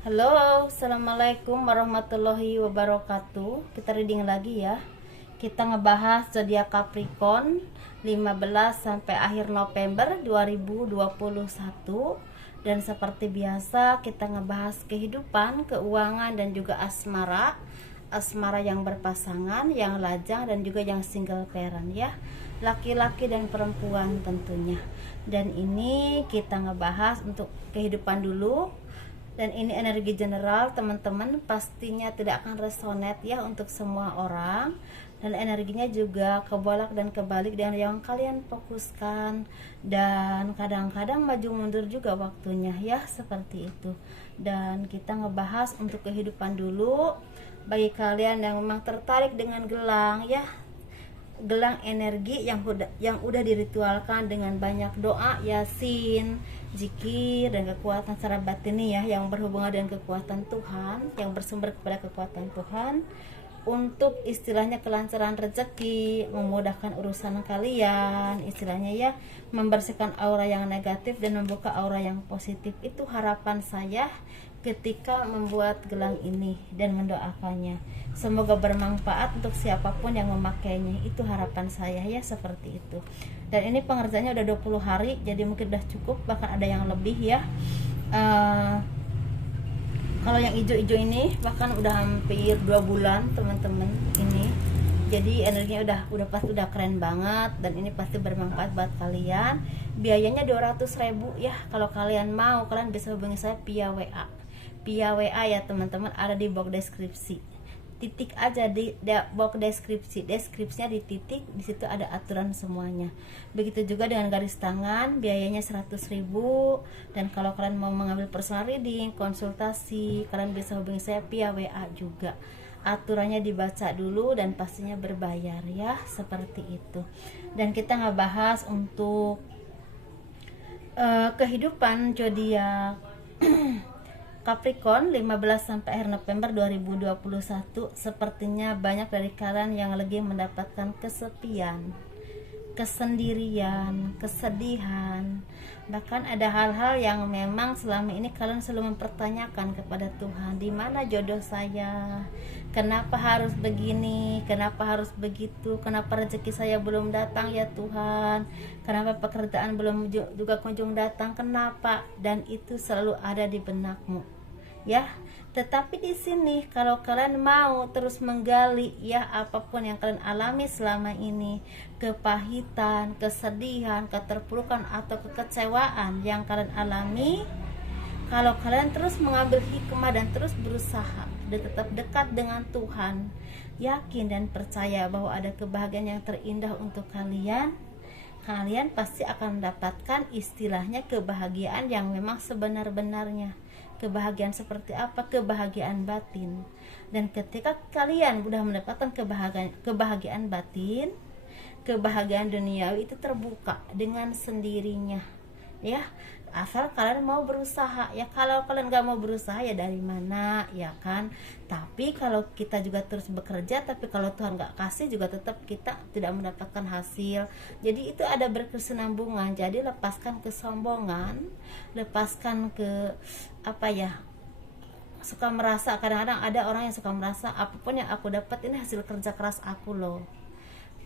Halo, assalamualaikum warahmatullahi wabarakatuh. Kita reading lagi ya. Kita ngebahas zodiak Capricorn 15 sampai akhir November 2021. Dan seperti biasa kita ngebahas kehidupan, keuangan dan juga asmara. Asmara yang berpasangan, yang lajang dan juga yang single parent ya. Laki-laki dan perempuan tentunya. Dan ini kita ngebahas untuk kehidupan dulu. Dan ini energi general teman-teman, pastinya tidak akan resonate ya untuk semua orang, dan energinya juga kebolak dan kebalik dengan yang kalian fokuskan, dan kadang-kadang maju mundur juga waktunya ya, seperti itu. Dan kita ngebahas untuk kehidupan dulu bagi kalian yang memang tertarik dengan gelang ya, gelang energi yang udah diritualkan dengan banyak doa, yasin, zikir dan kekuatan secara batiniah yang berhubungan dengan kekuatan Tuhan, yang bersumber kepada kekuatan Tuhan, untuk istilahnya kelancaran rezeki, memudahkan urusan kalian, istilahnya ya, membersihkan aura yang negatif dan membuka aura yang positif. Itu harapan saya ketika membuat gelang ini dan mendoakannya. Semoga bermanfaat untuk siapapun yang memakainya. Itu harapan saya ya, seperti itu. Dan ini pengerjaannya udah 20 hari, jadi mungkin udah cukup, bahkan ada yang lebih ya. Kalau yang hijau-hijau ini bahkan udah hampir 2 bulan teman-teman ini. Jadi energinya udah keren banget, dan ini pasti bermanfaat buat kalian. Biayanya 200.000 ya. Kalau kalian mau, kalian bisa hubungi saya via WA. Via WA ya teman-teman, ada di box deskripsi. Titik aja di box deskripsinya di titik, di situ ada aturan semuanya. Begitu juga dengan garis tangan, biayanya 100.000. Dan kalau kalian mau mengambil personal reading, konsultasi, kalian bisa hubungi saya via WA juga. Aturannya dibaca dulu dan pastinya berbayar ya, seperti itu. Dan kita nggak bahas untuk kehidupan zodiak Capricorn 15 sampai akhir November 2021. Sepertinya banyak dari kalian yang lagi mendapatkan kesepian, kesendirian, kesedihan. Bahkan ada hal-hal yang memang selama ini kalian selalu mempertanyakan kepada Tuhan, di mana jodoh saya? Kenapa harus begini? Kenapa harus begitu? Kenapa rezeki saya belum datang ya Tuhan? Kenapa pekerjaan belum juga kunjung datang? Kenapa? Dan itu selalu ada di benakmu ya. Tetapi di sini kalau kalian mau terus menggali ya, apapun yang kalian alami selama ini, kepahitan, kesedihan, keterpurukan atau kekecewaan yang kalian alami, kalau kalian terus mengambil hikmah dan terus berusaha dan tetap dekat dengan Tuhan, yakin dan percaya bahwa ada kebahagiaan yang terindah untuk kalian, kalian pasti akan mendapatkan istilahnya kebahagiaan yang memang sebenar-benarnya. Kebahagiaan seperti apa? Kebahagiaan batin. Dan ketika kalian sudah mendapatkan kebahagiaan batin, kebahagiaan duniawi itu terbuka dengan sendirinya ya, asal kalian mau berusaha ya. Kalau kalian gak mau berusaha ya dari mana ya kan. Tapi kalau kita juga terus bekerja, tapi kalau Tuhan gak kasih juga tetap kita tidak mendapatkan hasil. Jadi itu ada berkesinambungan. Jadi lepaskan kesombongan, lepaskan ke suka merasa. Kadang-kadang ada orang yang suka merasa apapun yang aku dapat ini hasil kerja keras aku loh.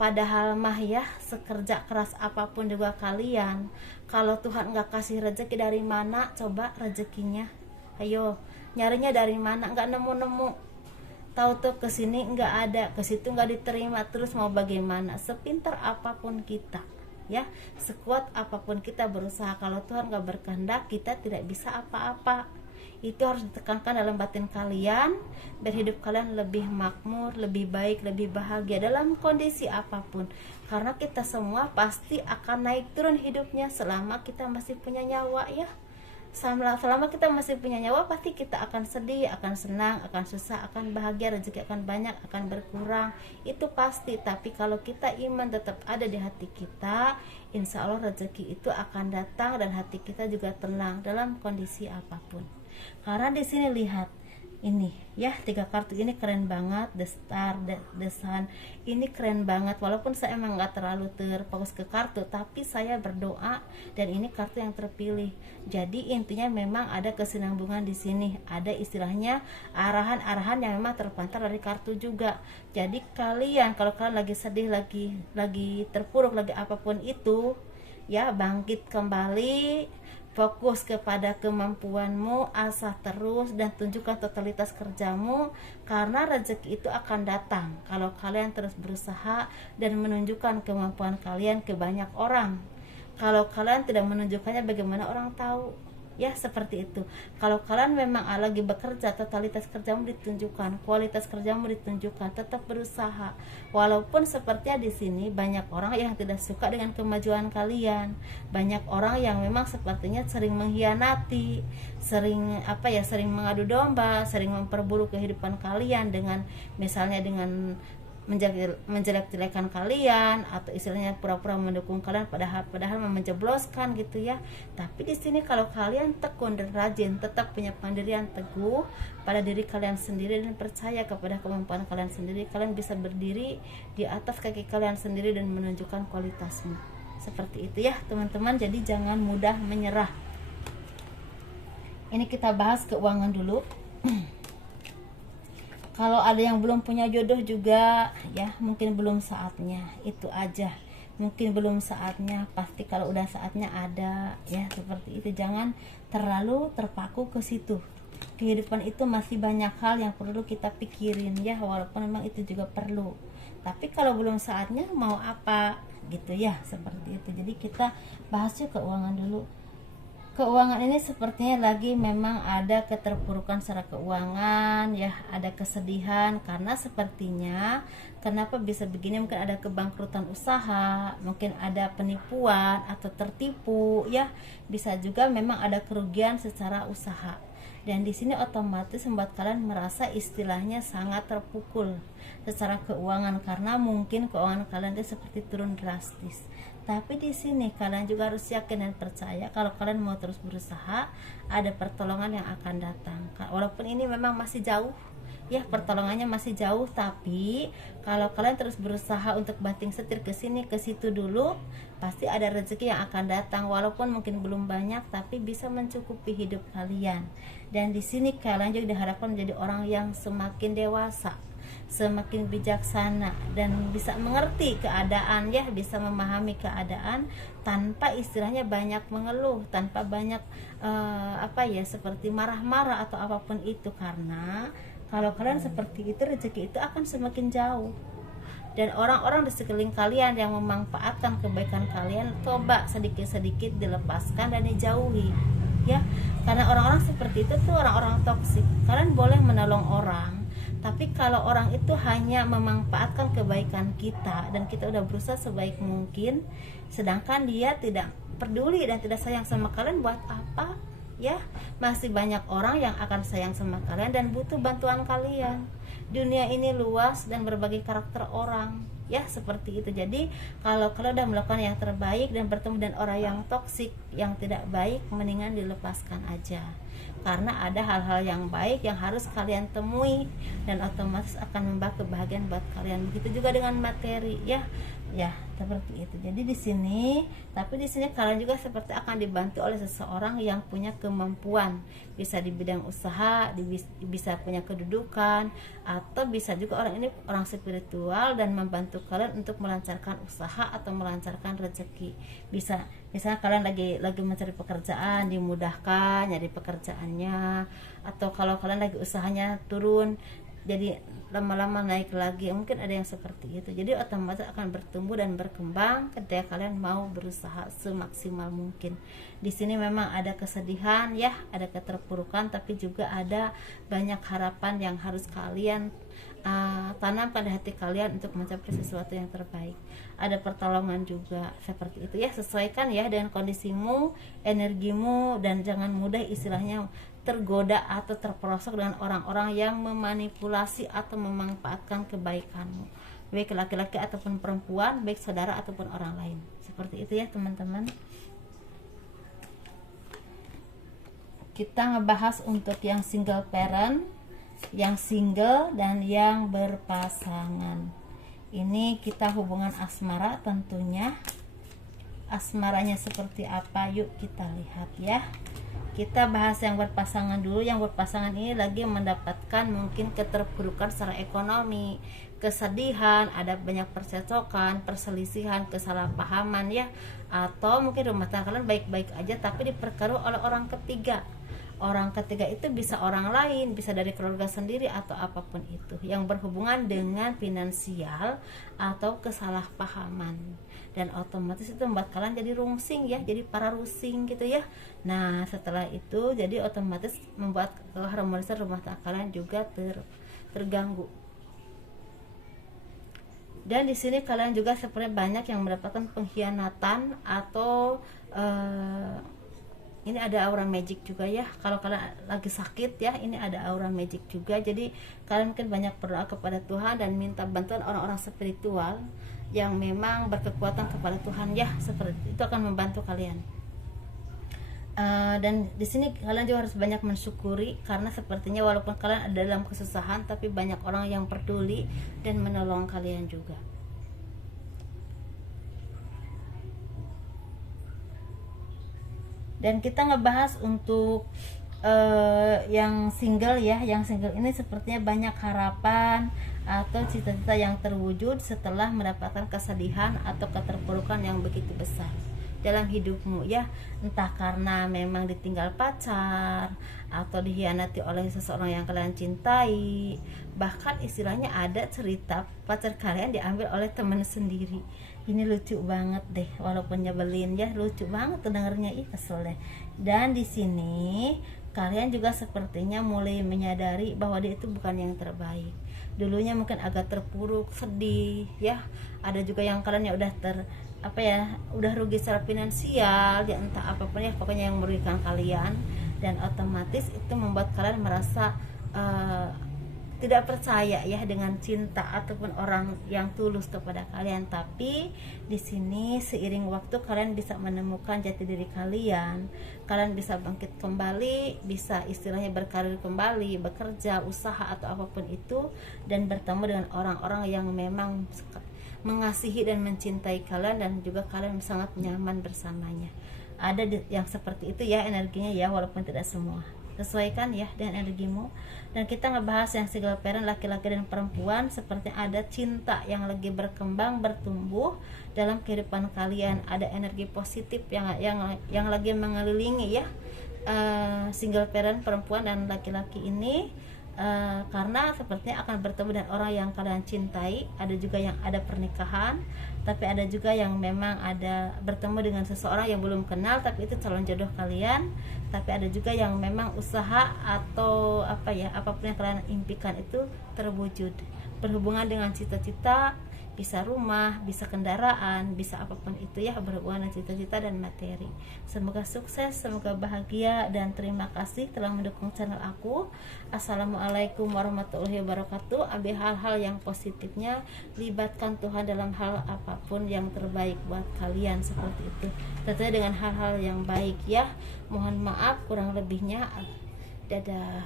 Padahal mah ya, sekerja keras apapun juga kalian, kalau Tuhan nggak kasih rezeki, dari mana coba rezekinya? Ayo, nyarinya dari mana? Nggak nemu-nemu. Tahu tuh kesini nggak ada, ke situ nggak diterima, terus mau bagaimana? Sepintar apapun kita ya, sekuat apapun kita berusaha, kalau Tuhan nggak berkehendak, kita tidak bisa apa-apa. Itu harus ditekankan dalam batin kalian, biar hidup kalian lebih makmur, lebih baik, lebih bahagia dalam kondisi apapun. Karena kita semua pasti akan naik turun hidupnya selama kita masih punya nyawa ya. Selama kita masih punya nyawa, pasti kita akan sedih, akan senang, akan susah, akan bahagia, rezeki akan banyak, akan berkurang, itu pasti. Tapi kalau kita iman tetap ada di hati kita, insya Allah rezeki itu akan datang dan hati kita juga tenang dalam kondisi apapun. Karena di sini lihat, Ini ya, 3 kartu ini keren banget. The Star, the Sun, ini keren banget. Walaupun saya emang nggak terlalu terfokus ke kartu, tapi saya berdoa dan ini kartu yang terpilih. Jadi intinya memang ada kesinambungan di sini, ada istilahnya arahan-arahan yang memang terpancar dari kartu juga. Jadi kalian, kalau kalian lagi sedih, lagi terpuruk, lagi apapun itu ya, bangkit kembali, fokus kepada kemampuanmu, asah terus dan tunjukkan totalitas kerjamu, karena rezeki itu akan datang kalau kalian terus berusaha dan menunjukkan kemampuan kalian ke banyak orang. Kalau kalian tidak menunjukkannya, bagaimana orang tahu? Ya, seperti itu. Kalau kalian memang lagi bekerja, totalitas kerjamu ditunjukkan, kualitas kerjamu ditunjukkan, tetap berusaha. Walaupun sepertinya di sini banyak orang yang tidak suka dengan kemajuan kalian, banyak orang yang memang sepertinya sering mengkhianati, sering sering mengadu domba, sering memperburuk kehidupan kalian dengan misalnya dengan menjelek-jelekan kalian, atau istilahnya pura-pura mendukung kalian padahal menjebloskan gitu ya. Tapi di sini kalau kalian tekun dan rajin, tetap punya pendirian teguh pada diri kalian sendiri dan percaya kepada kemampuan kalian sendiri, kalian bisa berdiri di atas kaki kalian sendiri dan menunjukkan kualitasmu. Seperti itu ya teman-teman. Jadi jangan mudah menyerah. Ini kita bahas keuangan dulu. Kalau ada yang belum punya jodoh juga ya, mungkin belum saatnya, itu aja. Mungkin belum saatnya, pasti kalau udah saatnya ada ya, seperti itu. Jangan terlalu terpaku ke situ. Kehidupan itu masih banyak hal yang perlu kita pikirin ya, walaupun memang itu juga perlu. Tapi kalau belum saatnya mau apa gitu ya, seperti itu. Jadi kita bahas juga keuangan dulu. Keuangan ini sepertinya lagi memang ada keterpurukan secara keuangan ya, ada kesedihan karena sepertinya kenapa bisa begini, mungkin ada kebangkrutan usaha, mungkin ada penipuan atau tertipu ya, bisa juga memang ada kerugian secara usaha. Dan di sini otomatis membuat kalian merasa istilahnya sangat terpukul secara keuangan, karena mungkin keuangan kalian itu seperti turun drastis. Tapi di sini kalian juga harus yakin dan percaya kalau kalian mau terus berusaha, ada pertolongan yang akan datang. Walaupun ini memang masih jauh ya, pertolongannya masih jauh, tapi kalau kalian terus berusaha untuk banting setir ke sini ke situ dulu, pasti ada rezeki yang akan datang. Walaupun mungkin belum banyak, tapi bisa mencukupi hidup kalian. Dan di sini kalian juga diharapkan menjadi orang yang semakin dewasa, semakin bijaksana, dan bisa mengerti keadaan ya, bisa memahami keadaan tanpa istilahnya banyak mengeluh, tanpa banyak seperti marah-marah atau apapun itu. Karena kalau kalian seperti itu, rezeki itu akan semakin jauh. Dan orang-orang di sekeliling kalian yang memanfaatkan kebaikan kalian, coba sedikit-sedikit dilepaskan dan dijauhi ya. Karena orang-orang seperti itu tuh orang-orang toksik. Kalian boleh menolong orang, tapi kalau orang itu hanya memanfaatkan kebaikan kita dan kita udah berusaha sebaik mungkin, sedangkan dia tidak peduli dan tidak sayang sama kalian, buat apa ya? Masih banyak orang yang akan sayang sama kalian dan butuh bantuan kalian. Dunia ini luas dan berbagai karakter orang ya, seperti itu. Jadi kalau kalian udah melakukan yang terbaik dan bertemu dengan orang yang toksik, yang tidak baik, mendingan dilepaskan aja. Karena ada hal-hal yang baik yang harus kalian temui dan otomatis akan membawa kebahagiaan buat kalian. Begitu juga dengan materi ya, seperti itu. Jadi di sini, tapi di sini kalian juga seperti akan dibantu oleh seseorang yang punya kemampuan, bisa di bidang usaha, bisa punya kedudukan, atau bisa juga orang ini orang spiritual dan membantu kalian untuk melancarkan usaha atau melancarkan rezeki. Bisa misalnya kalian lagi mencari pekerjaan, dimudahkan nyari pekerjaannya, atau kalau kalian lagi usahanya turun, jadi lama-lama naik lagi, mungkin ada yang seperti itu. Jadi otomatis akan bertumbuh dan berkembang ketika kalian mau berusaha semaksimal mungkin. Di sini memang ada kesedihan ya, ada keterpurukan, tapi juga ada banyak harapan yang harus kalian tanam pada hati kalian untuk mencapai sesuatu yang terbaik. Ada pertolongan juga, seperti itu ya. Sesuaikan ya dengan kondisimu, energimu, dan jangan mudah istilahnya tergoda atau terperosok dengan orang-orang yang memanipulasi atau memanfaatkan kebaikanmu, baik laki-laki ataupun perempuan, baik saudara ataupun orang lain. Seperti itu ya teman-teman. Kita ngebahas untuk yang single parent. yang single dan yang berpasangan. Ini kita hubungan asmara tentunya. Asmaranya seperti apa? Yuk kita lihat ya. Kita bahas yang berpasangan dulu. Yang berpasangan ini lagi mendapatkan mungkin keterpurukan secara ekonomi, kesedihan, ada banyak percekcokan, perselisihan, kesalahpahaman ya. Atau mungkin rumah tangga kalian baik-baik aja tapi diperkeruh oleh orang ketiga. Orang ketiga itu bisa orang lain, bisa dari keluarga sendiri atau apapun itu yang berhubungan dengan finansial atau kesalahpahaman, dan otomatis itu membuat kalian jadi rungsing ya, jadi para rusing gitu ya. Nah setelah itu jadi otomatis membuat keharmonisan rumah tangga kalian juga terganggu. Dan di sini kalian juga sebenarnya banyak yang mendapatkan pengkhianatan atau ini ada aura magic juga ya. Kalau kalian lagi sakit ya, ini ada aura magic juga. Jadi kalian mungkin banyak berdoa kepada Tuhan dan minta bantuan orang-orang spiritual yang memang berkekuatan kepada Tuhan ya, seperti itu akan membantu kalian. Dan di sini kalian juga harus banyak mensyukuri karena sepertinya walaupun kalian ada dalam kesusahan tapi banyak orang yang peduli dan menolong kalian juga. Dan kita ngebahas untuk yang single ya. Yang single ini sepertinya banyak harapan atau cita-cita yang terwujud setelah mendapatkan kesedihan atau keterpurukan yang begitu besar dalam hidupmu ya. Entah karena memang ditinggal pacar atau dikhianati oleh seseorang yang kalian cintai. Bahkan istilahnya ada cerita pacar kalian diambil oleh teman sendiri. Ini lucu banget deh, walaupun nyebelin ya, lucu banget tuh dengernya, kesel deh. Dan di sini kalian juga sepertinya mulai menyadari bahwa dia itu bukan yang terbaik. Dulunya mungkin agak terpuruk, sedih ya. Ada juga yang kalian ya udah udah rugi secara finansial ya, entah apapun ya, pokoknya yang merugikan kalian. Dan otomatis itu membuat kalian merasa tidak percaya ya dengan cinta ataupun orang yang tulus kepada kalian. Tapi di sini seiring waktu kalian bisa menemukan jati diri kalian. Kalian bisa bangkit kembali, bisa istilahnya berkarir kembali, bekerja, usaha atau apapun itu, dan bertemu dengan orang-orang yang memang mengasihi dan mencintai kalian, dan juga kalian sangat nyaman bersamanya. Ada yang seperti itu ya energinya ya, walaupun tidak semua. Sesuaikan ya dengan energimu. Dan kita ngebahas yang single parent, laki-laki dan perempuan, seperti ada cinta yang lagi berkembang, bertumbuh dalam kehidupan kalian. Ada energi positif yang lagi mengelilingi ya single parent perempuan dan laki-laki ini. Karena sepertinya akan bertemu dengan orang yang kalian cintai. Ada juga yang ada pernikahan, tapi ada juga yang memang ada bertemu dengan seseorang yang belum kenal tapi itu calon jodoh kalian. Tapi ada juga yang memang usaha atau apapun yang kalian impikan itu terwujud, berhubungan dengan cita-cita, bisa rumah, bisa kendaraan, bisa apapun itu ya, berhubungan dengan cita-cita dan materi. Semoga sukses, semoga bahagia, dan terima kasih telah mendukung channel aku. Assalamualaikum warahmatullahi wabarakatuh. Ambil hal-hal yang positifnya, libatkan Tuhan dalam hal apapun yang terbaik buat kalian, seperti itu. Tentunya dengan hal-hal yang baik ya. Mohon maaf kurang lebihnya. Dadah.